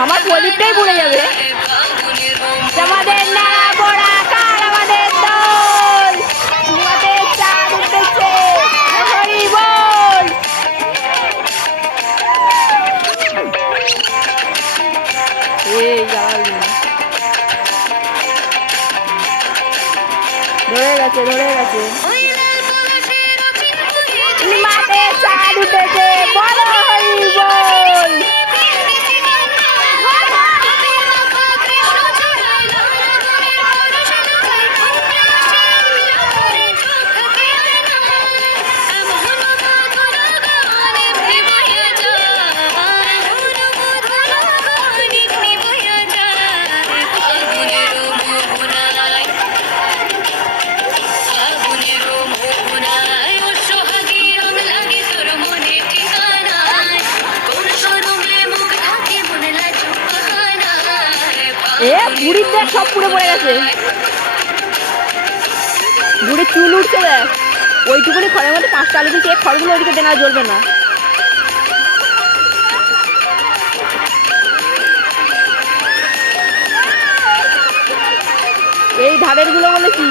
আমার প্রদীপটাই পড়ে যাবে। আমাদের নাড়া পড়া কাল আমাদের দোল, ধুয়াতে চাঁদ উঠেছে, হরি বল। এই জ্বালালি ধরে গেছে, ধরে গেছে। মাঠে চাঁদ উঠেছে, বলো হরি বল। এ বুড়ির দেখ সব পুড়ে পড়ে গেছে, বুড়ির চুল উঠছে দেখ। ওইটুকুনি খড়ের মধ্যে 5টা আলু দিচ্ছে, খড়গুলো ওইদিকে দেনা জ্বলবে না। এই ধারের গুলো বলে কি